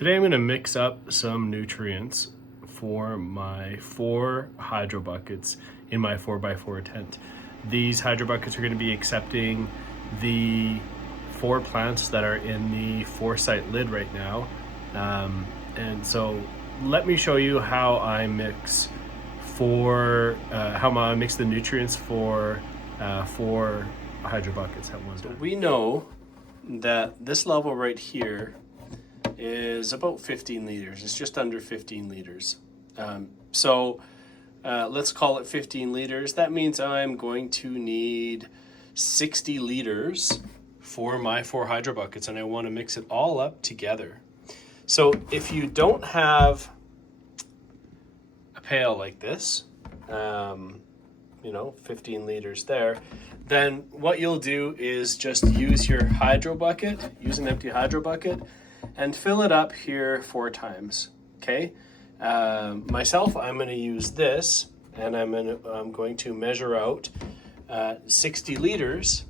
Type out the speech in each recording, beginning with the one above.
Today I'm going to mix up some nutrients for my 4 hydro buckets in my 4x4 tent. These hydro buckets are going to be accepting the 4 plants that are in the 4-site lid right now. And so let me show you how I mix the nutrients for 4 hydro buckets at one time. We know that this level right here is about 15 liters. It's just under 15 liters. Let's call it 15 liters. That means I'm going to need 60 liters for my 4 hydro buckets, and I want to mix it all up together. So if you don't have a pail like this, 15 liters there, then what you'll do is just use your hydro bucket, use an empty hydro bucket, and fill it up here 4 times, okay? Myself, I'm going to use this, and I'm going to measure out 60 liters,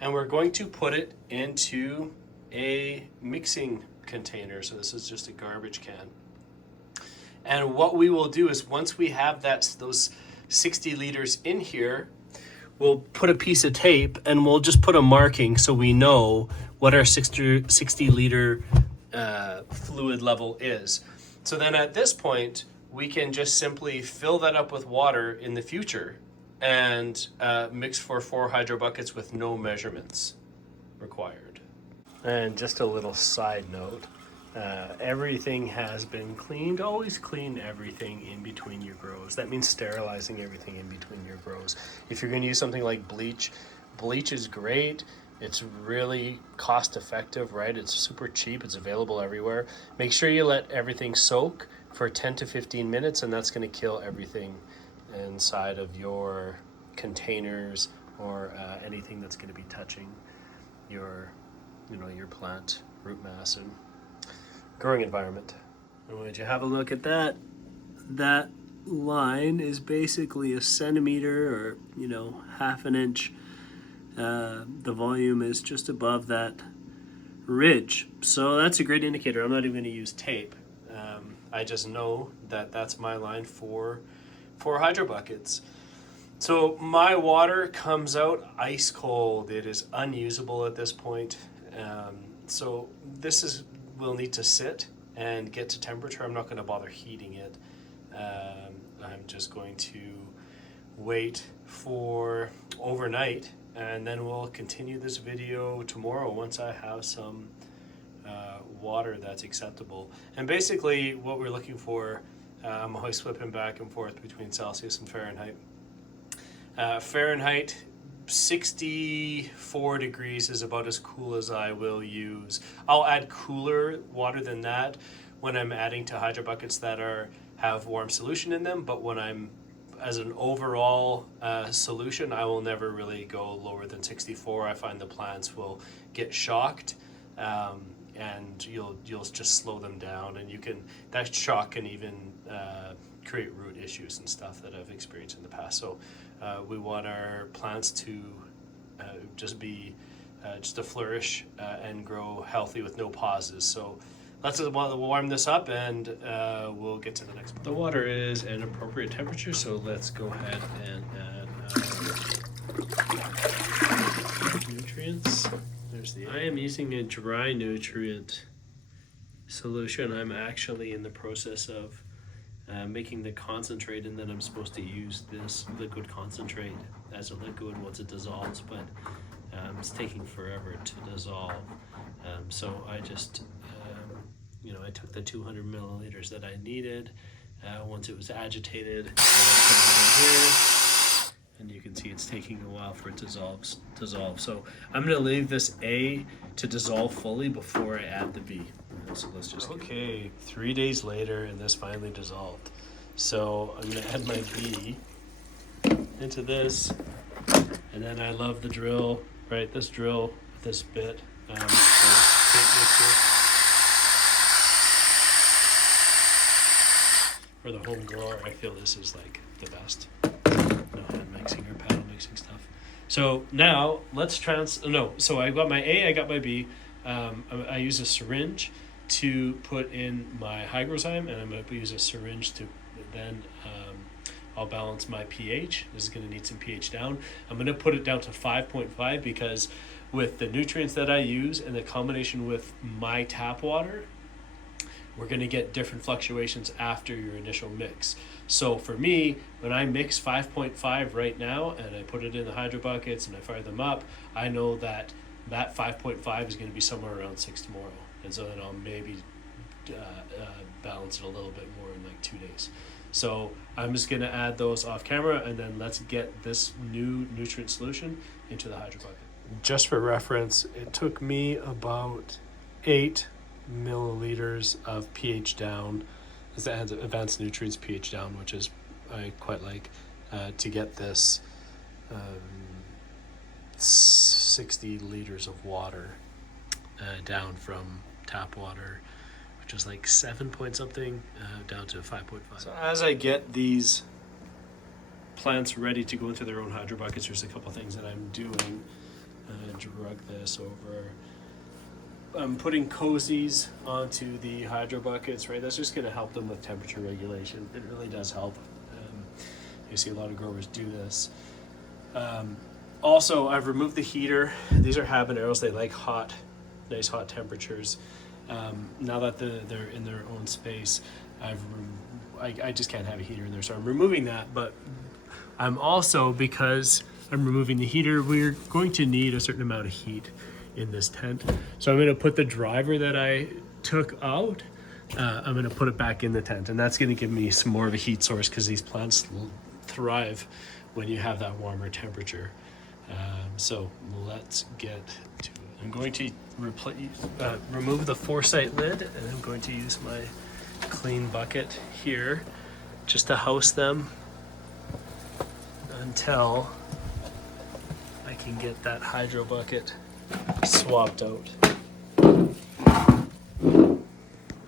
and we're going to put it into a mixing container. So this is just a garbage can. And what we will do is once we have those 60 liters in here, we'll put a piece of tape and we'll just put a marking so we know what our 60 liter fluid level is. So then at this point, we can just simply fill that up with water in the future and mix for 4 hydro buckets with no measurements required. And just a little side note, everything has been cleaned. Always clean everything in between your grows. That means sterilizing everything in between your grows. If you're going to use something like bleach is great. It's really cost effective, right? It's super cheap. It's available everywhere. Make sure you let everything soak for 10 to 15 minutes, and that's going to kill everything inside of your containers or anything that's going to be touching your plant root mass and growing environment. And would you have a look at that? That line is basically a centimeter or half an inch. The volume is just above that ridge, so that's a great indicator. I'm not even going to use tape. I just know that that's my line for hydro buckets. So my water comes out ice cold. It is unusable at this point. So this will need to sit and get to temperature. I'm not going to bother heating it. I'm just going to wait for overnight, and then we'll continue this video tomorrow once I have some water that's acceptable. And basically what we're looking for, I'm always flipping back and forth between Celsius and Fahrenheit. Fahrenheit 64 degrees is about as cool as I will use. I'll add cooler water than that when I'm adding to hydro buckets that have warm solution in them, but when I'm as an overall solution, I will never really go lower than 64. I find the plants will get shocked, and you'll just slow them down, and that shock can even create root issues and stuff that I've experienced in the past. So we want our plants to just to flourish and grow healthy with no pauses. So let's warm this up, and we'll get to the next part. The water is an appropriate temperature, so let's go ahead and add nutrients. I am using a dry nutrient solution. I'm actually in the process of making the concentrate, and then I'm supposed to use this liquid concentrate as a liquid once it dissolves, but it's taking forever to dissolve. So I just I took the 200 milliliters that I needed. Once it was agitated, I put it in here, and you can see it's taking a while for it to dissolve. So I'm going to leave this A to dissolve fully before I add the B. So let's just okay. 3 days later, and this finally dissolved. So I'm going to add my B into this, and then I love the drill. Right, this drill with this bit. For the home grower, I feel this is like the best. No hand mixing or paddle mixing stuff. So now let's so I got my A, I got my B. I use a syringe to put in my Hygrozyme, and I'm going to use a syringe to then I'll balance my pH. This is going to need some pH down. I'm going to put it down to 5.5 because with the nutrients that I use and the combination with my tap water, we're going to get different fluctuations after your initial mix. So for me, when I mix 5.5 right now and I put it in the Hydrobuckets and I fire them up, I know that 5.5 is going to be somewhere around 6 tomorrow. And so then I'll maybe balance it a little bit more in like 2 days. So I'm just going to add those off camera, and then let's get this new nutrient solution into the Hydrobucket. Just for reference, it took me about 8 milliliters of pH down, as it has advanced nutrients pH down, which is I quite like, to get this 60 liters of water down from tap water, which is like 7 point something, down to 5.5. So as I get these plants ready to go into their own Hydrobuckets, there's a couple things that I'm doing. Drug this over. I'm putting cozies onto the Hydrobuckets, right? That's just going to help them with temperature regulation. It really does help. You see a lot of growers do this. Also, I've removed the heater. These are habaneros. They like hot, nice hot temperatures. Now that they're in their own space, I just can't have a heater in there, so I'm removing that. But I'm also, because I'm removing the heater, we're going to need a certain amount of heat in this tent. So I'm going to put the driver that I took out, I'm going to put it back in the tent, and that's going to give me some more of a heat source, because these plants thrive when you have that warmer temperature. So let's get to it. I'm going to remove the foresight lid, and I'm going to use my clean bucket here just to house them until I can get that Hydrobucket swapped out.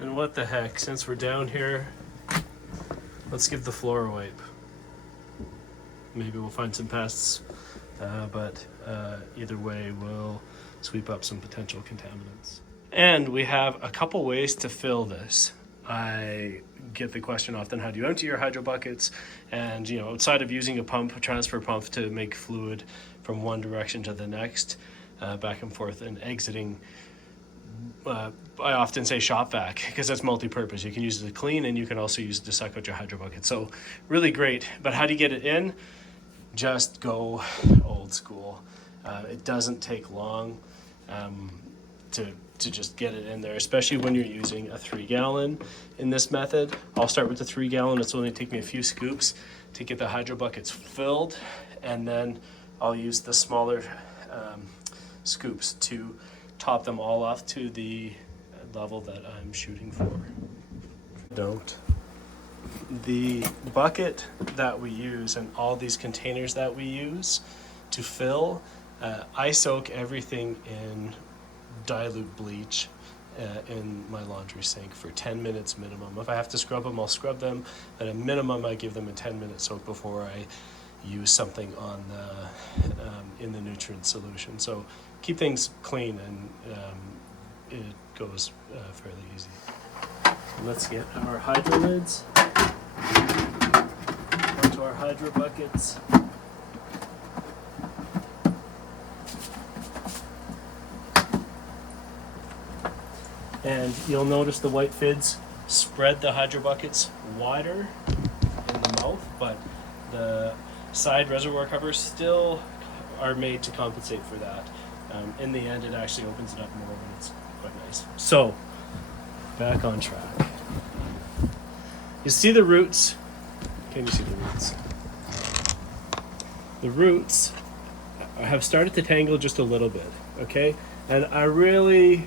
And what the heck, since we're down here, let's give the floor a wipe. Maybe we'll find some pests, but either way we'll sweep up some potential contaminants. And we have a couple ways to fill this. I get the question often, how do you empty your Hydrobuckets? And outside of using a pump, a transfer pump, to make fluid from one direction to the next, back and forth and exiting, I often say shop vac, because that's multi-purpose. You can use it to clean, and you can also use it to suck out your Hydrobucket. So really great. But how do you get it in? Just go old school. It doesn't take long to just get it in there, especially when you're using a 3-gallon in this method. I'll start with the 3-gallon. It's only take me a few scoops to get the Hydrobuckets filled, and then I'll use the smaller scoops to top them all off to the level that I'm shooting for. The bucket that we use and all these containers that we use to fill, I soak everything in dilute bleach in my laundry sink for 10 minutes minimum. If I have to scrub them, I'll scrub them. At a minimum, I give them a 10-minute soak before I use something on in the nutrient solution. So keep things clean, and it goes fairly easy. Let's get our hydro lids onto our Hydrobuckets. And you'll notice the white fids spread the Hydrobuckets wider in the mouth, but the side reservoir covers still are made to compensate for that. In the end, it actually opens it up more, and it's quite nice. So, back on track. You see the roots? Can you see the roots? The roots have started to tangle just a little bit, okay? And I really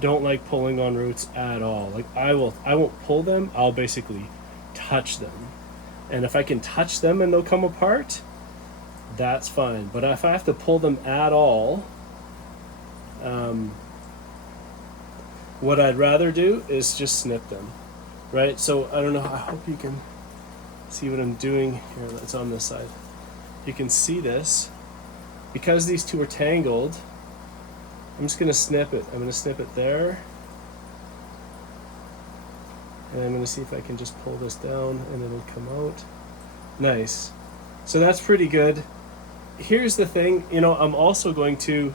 don't like pulling on roots at all. Like I won't pull them, I'll basically touch them. And if I can touch them and they'll come apart, that's fine. But if I have to pull them at all, what I'd rather do is just snip them, right? So I don't know, I hope you can see what I'm doing here. It's on this side. You can see this. Because these two are tangled, I'm just going to snip it. I'm going to snip it there And I'm going to see if I can just pull this down and it'll come out. Nice. So that's pretty good. Here's the thing, you know, I'm also going to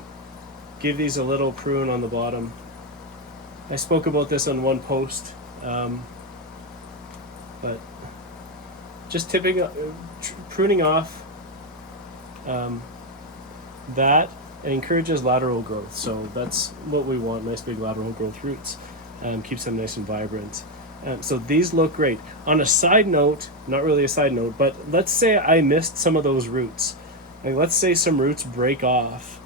give these a little prune on the bottom. I spoke about this on one post, but just pruning off that encourages lateral growth. So that's what we want, nice big lateral growth roots. Keeps them nice and vibrant. So these look great. On a side note, not really a side note, but let's say I missed some of those roots. Like let's say some roots break off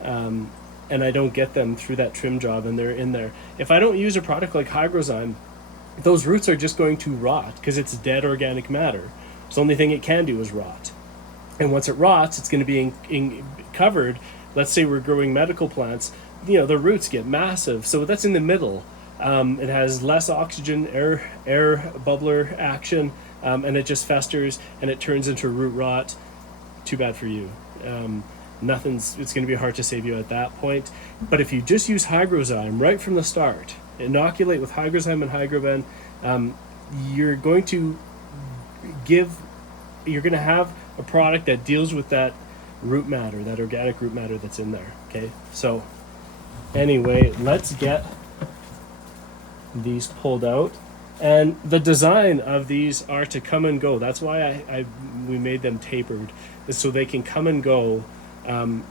and I don't get them through that trim job and they're in there. If I don't use a product like Hygrozyme, those roots are just going to rot because it's dead organic matter. So the only thing it can do is rot. And once it rots, it's going to be covered. Let's say we're growing medical plants, you know, the roots get massive. So that's in the middle. It has less oxygen, air bubbler action, and it just festers and it turns into root rot. Too bad for you. It's going to be hard to save you at that point. But if you just use Hygrozyme right from the start, inoculate with Hygrozyme and Hygroben, you're going to have a product that deals with that root matter, that organic root matter that's in there. Okay, so anyway, let's get these pulled out. And the design of these are to come and go. That's why we made them tapered, is so they can come and go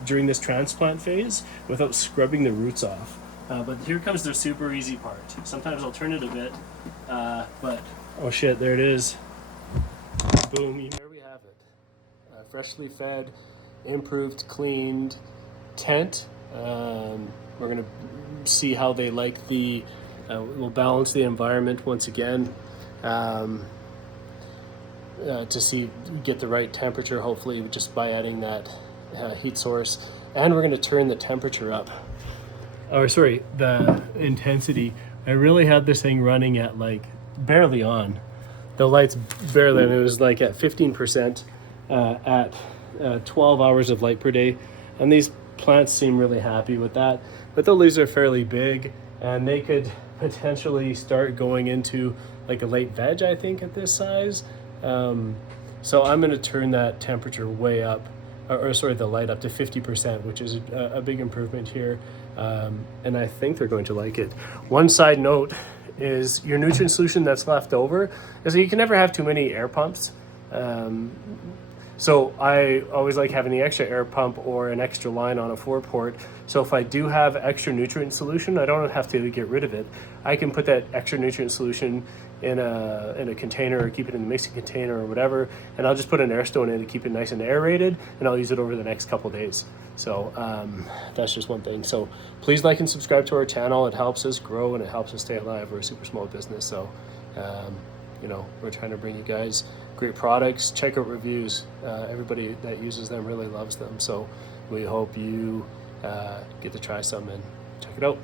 during this transplant phase without scrubbing the roots off. But here comes the super easy part. Sometimes I'll turn it a bit, but oh shit, there it is. Boom, here we have it. Freshly fed, improved, cleaned tent. We're gonna see how they like we'll balance the environment once again to get the right temperature, hopefully just by adding that heat source. And we're going to turn the temperature up, or sorry, the intensity. I really had this thing running at like barely on. The lights barely, and it was like at 15% at 12 hours of light per day. And these plants seem really happy with that. But the leaves are fairly big and they could potentially start going into like a late veg, I think, at this size. So I'm going to turn that temperature way up, the light up to 50%, which is a big improvement here. And I think they're going to like it. One side note is your nutrient solution that's left over is that you can never have too many air pumps. So I always like having the extra air pump or an extra line on a 4-port. So if I do have extra nutrient solution, I don't have to get rid of it. I can put that extra nutrient solution in a container or keep it in the mixing container or whatever, and I'll just put an air stone in to keep it nice and aerated, and I'll use it over the next couple days. So that's just one thing. So please like and subscribe to our channel. It helps us grow and it helps us stay alive. We're a super small business, so you know, we're trying to bring you guys great products. Check out reviews. Everybody that uses them really loves them. So we hope you get to try some and check it out.